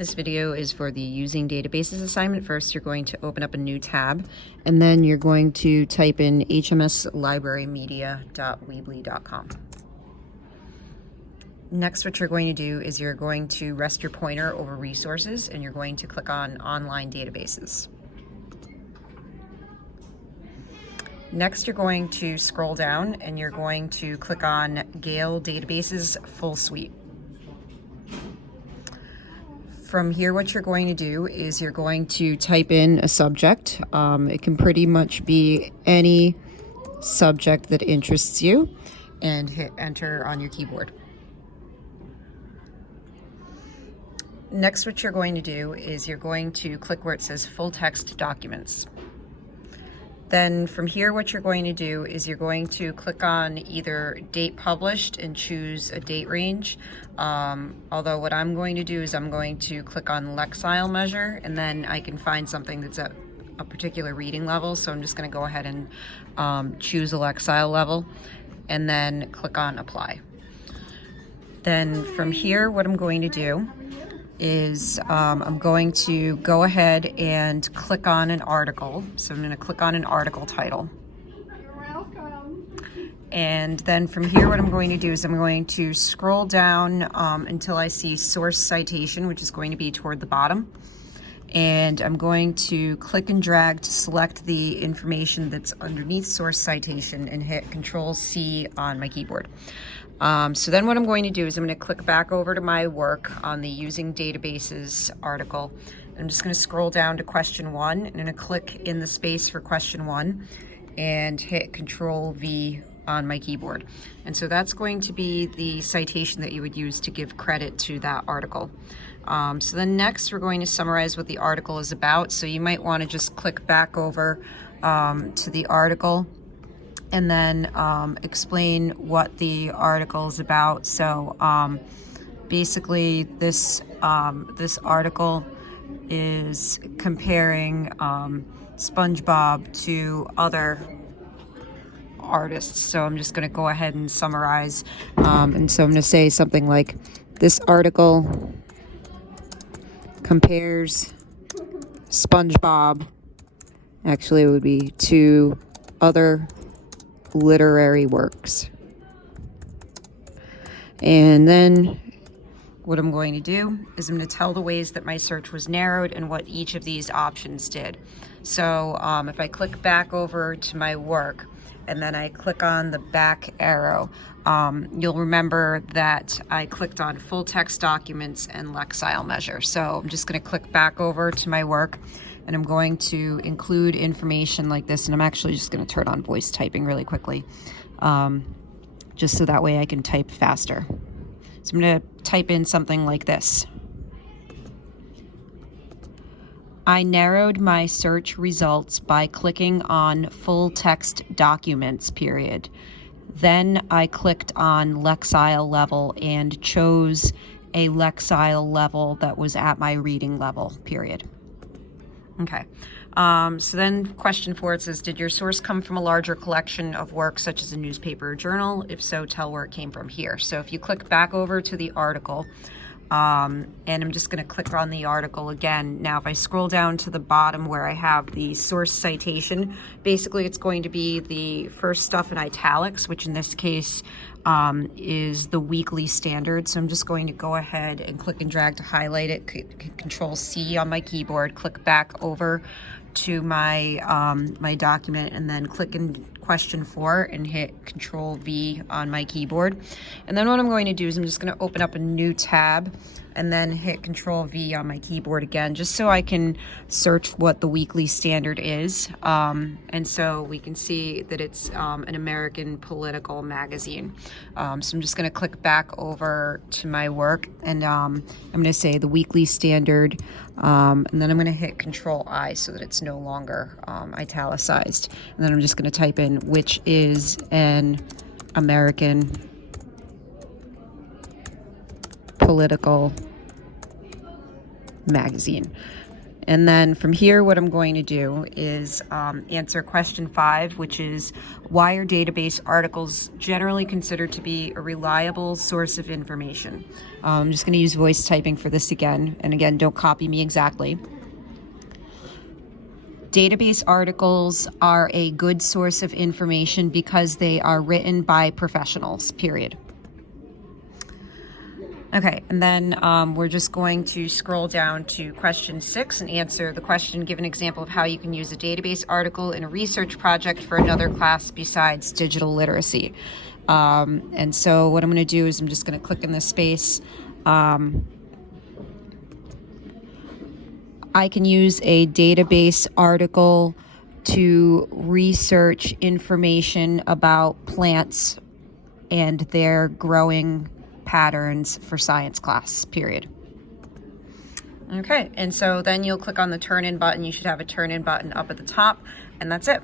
This video is for the using databases assignment. First, you're going to open up a new tab, and then you're going to type in hmslibrarymedia.weebly.com. Next, what you're going to do is you're going to rest your pointer over resources, and you're going to click on online databases. Next, you're going to scroll down and you're going to click on Gale Databases Full Suite. From here, what you're going to do is you're going to type in a subject. It can pretty much be any subject that interests you, and hit enter on your keyboard. Next, what you're going to do is you're going to click where it says full text documents. Then from here, what you're going to do is you're going to click on either date published and choose a date range. Although what I'm going to do is I'm going to click on Lexile measure, and then I can find something that's at a particular reading level. So I'm just going to go ahead and choose a Lexile level and then click on apply. Then from here, what I'm going to do is I'm going to go ahead and click on an article. So I'm going to click on an article title. You're welcome. And then from here, what I'm going to do is I'm going to scroll down until I see source citation, which is going to be toward the bottom. And I'm going to click and drag to select the information that's underneath source citation and hit Control-C on my keyboard. So then what I'm going to do is I'm going to click back over to my work on the using databases article. I'm just going to scroll down to question 1. I'm going to click in the space for question 1 and hit Control-V on my keyboard. And so that's going to be the citation that you would use to give credit to that article. So then next we're going to summarize what the article is about. So you might want to just click back over to the article and then explain what the article is about. So basically this article is comparing SpongeBob to other artists. So I'm just going to go ahead and summarize. And so I'm going to say something like, this article compares SpongeBob, actually it would be, to other literary works. And then what I'm going to do is I'm going to tell the ways that my search was narrowed and what each of these options did. So if I click back over to my work and then I click on the back arrow, you'll remember that I clicked on full text documents and Lexile measure. So I'm just going to click back over to my work, and I'm going to include information like this, and I'm actually just going to turn on voice typing really quickly, just so that way I can type faster. So I'm going to type in something like this. I narrowed my search results by clicking on full text documents, period. Then I clicked on Lexile level and chose a Lexile level that was at my reading level, period. Okay, so then question 4, it says, did your source come from a larger collection of works such as a newspaper or journal? If so, tell where it came from here. So if you click back over to the article, and I'm just going to click on the article again. Now, if I scroll down to the bottom where I have the source citation, basically it's going to be the first stuff in italics, which in this case is the Weekly Standard. So I'm just going to go ahead and click and drag to highlight it, Control-C on my keyboard, click back over to my my document, and then click in question 4 and hit Control-V on my keyboard. And then what I'm going to do is I'm just going to open up a new tab and then hit Control-V on my keyboard again, just so I can search what the Weekly Standard is. And so we can see that it's an American political magazine. So I'm just going to click back over to my work, and I'm going to say the Weekly Standard, and then I'm going to hit Control-I so that it's no longer italicized. And then I'm just going to type in, which is an American political magazine. And then from here, what I'm going to do is answer question 5, which is, why are database articles generally considered to be a reliable source of information? I'm just going to use voice typing for this again. And again, don't copy me exactly. Database articles are a good source of information because they are written by professionals, period. Okay, and then we're just going to scroll down to question 6 and answer the question, give an example of how you can use a database article in a research project for another class besides digital literacy. And so what I'm going to do is I'm just going to click in this space. I can use a database article to research information about plants and their growing patterns for science class, period. Okay, and so then you'll click on the turn in button. You should have a turn in button up at the top, and that's it.